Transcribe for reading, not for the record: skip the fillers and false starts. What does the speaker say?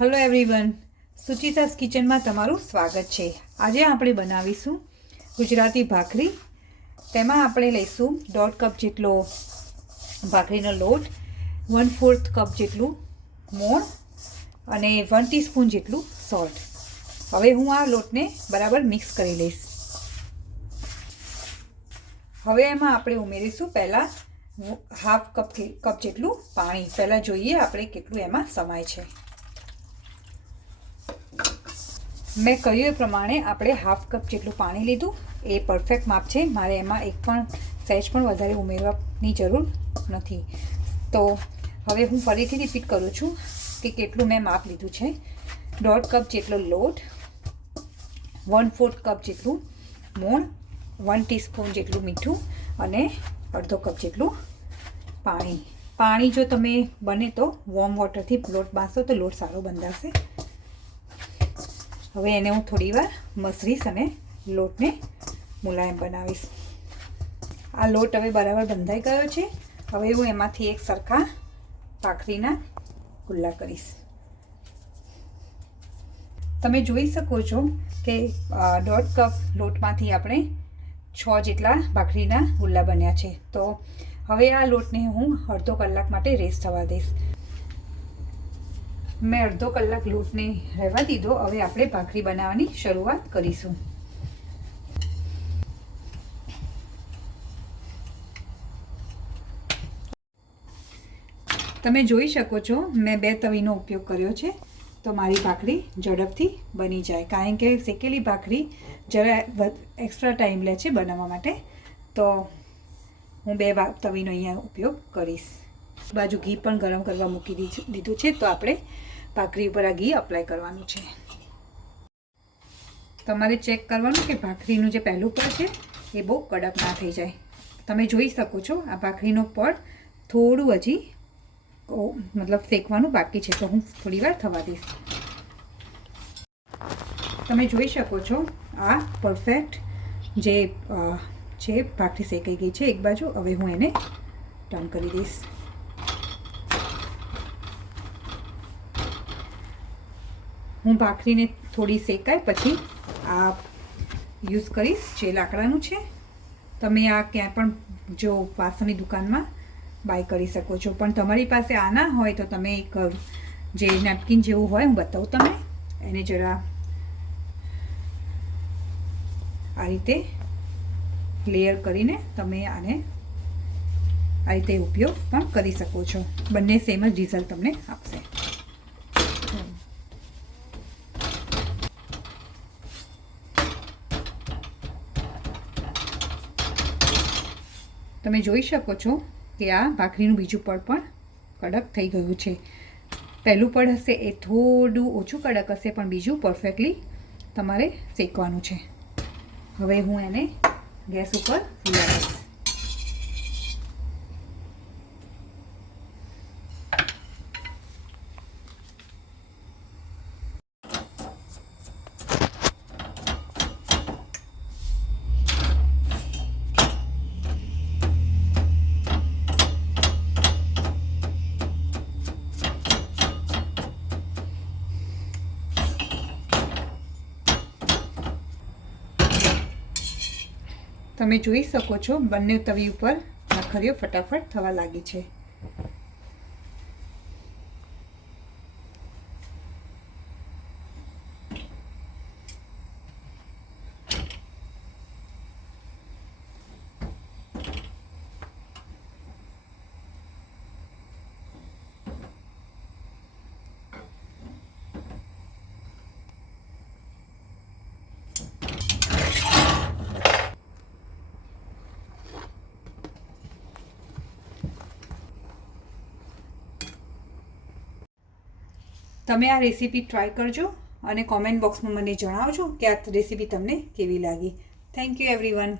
Hello everyone, સુચિતાસ કિચનમાં તમારું સ્વાગત છે। આજે આપણે બનાવીશું ગુજરાતી ભાખરી। તેમાં આપણે લઈશું 1.5 કપ જેટલો ભાખરીનો લોટ, 1/4 કપ જેટલું મોણ અને 1 ટીસ્પૂન જેટલું સોલ્ટ। હવે હું આ લોટને બરાબર મિક્સ કરી લઈશ। હવે એમાં આપણે ઉમેરીશું પહેલાં 1/2 કપ જેટલું પાણી। પહેલાં જોઈએ આપણે કેટલું એમાં સમાય છે। મેં કહ્યું એ પ્રમાણે આપણે 1/2 કપ જેટલું પાણી લીધું, એ પરફેક્ટ માપ છે। મારે એમાં એક પણ સહેજ પણ વધારે ઉમેરવાની જરૂર નથી। તો હવે હું ફરીથી રિપીટ કરું છું કે કેટલું મેં માપ લીધું છે। 1.5 કપ જેટલો લોટ, 1/4 કપ જેટલું મોણ, 1 ટીસ્પૂન જેટલું મીઠું અને અડધો કપ જેટલું પાણી। પાણી જો તમે બને તો વોર્મ વોટરથી લોટ બાંધશો તો લોટ સારો બંધાશે। હવે એને હું થોડી વાર મસળીશ અને લોટને મુલાયમ બનાવીશ। આ લોટ હવે બરાબર બંધાઈ ગયો છે। હવે હું એમાંથી એક સરખા ભાખરીના ગુલ્લા કરીશ। તમે જોઈ શકો છો કે 1.5 કપ લોટમાંથી આપણે 6 જેટલા ભાખરીના ગુલ્લા બન્યા છે। તો હવે આ લોટને હું અડધો કલાક માટે રેસ્ટ થવા દઈશ। મેં અડધો કલાક લોટને રહેવા દીધો। હવે આપણે ભાખરી બનાવવાની શરૂઆત કરીશું। તમે જોઈ શકો છો મેં 2 તવીનો ઉપયોગ કર્યો છે, તો મારી ભાખરી ઝડપથી બની જાય, કારણ કે શેકેલી ભાખરી જરા એક્સ્ટ્રા ટાઈમ લે છે બનાવવા માટે। તો હું 2 તવીનો અહીંયા ઉપયોગ કરીશ। બાજુ ઘી પણ ગરમ કરવા મૂકી દીધું છે, તો આપણે ભાખરી ઉપર આ ઘી અપ્લાય કરવાનું છે। તમારે ચેક કરવાનું કે ભાખરીનું જે પહેલું પડ છે એ બહુ કડક ના થઈ જાય। તમે જોઈ શકો છો આ ભાખરીનો પડ થોડું હજી મતલબ શેકવાનું બાકી છે, તો હું થોડી વાર થવા દઈશ। તમે જોઈ શકો છો આ પરફેક્ટ જે છે ભાખરી શેકાઈ ગઈ છે એક બાજુ। હવે હું એને ટર્ન કરી દઈશ। હું ભાખરીને થોડી શેકાય પછી આ યુઝ કરીશ જે લાકડાનું છે। તમે આ ક્યાં પણ જો વાસણની દુકાનમાં બાય કરી શકો છો, પણ તમારી પાસે આ ના હોય તો તમે એક જે નેપકિન જેવું હોય, હું બતાવું તમને, એને જરા આ રીતે લેયર કરીને તમે આને આ રીતે ઉપયોગ પણ કરી શકો છો। બંને સેમ જ રિઝલ્ટ તમને આપશે। તમે જોઈ શકો છો કે આ ભાખરીનું બીજું પડ પણ કડક થઈ ગયું છે। પહેલું પડ હશે એ થોડું ઓછું કડક હશે, પણ બીજું પરફેક્ટલી તમારે શેકવાનું છે। હવે હું એને ગેસ ઉપર ફુલાવીશ। તમે જોઈ શકો છો બંને તવી ઉપર ભાખરીઓ ફટાફટ થવા લાગી છે। તમે આ રેસીપી ટ્રાય કરજો અને કોમેન્ટ બોક્સમાં મને જણાવજો કે આ રેસીપી તમને કેવી લાગી। Thank you everyone.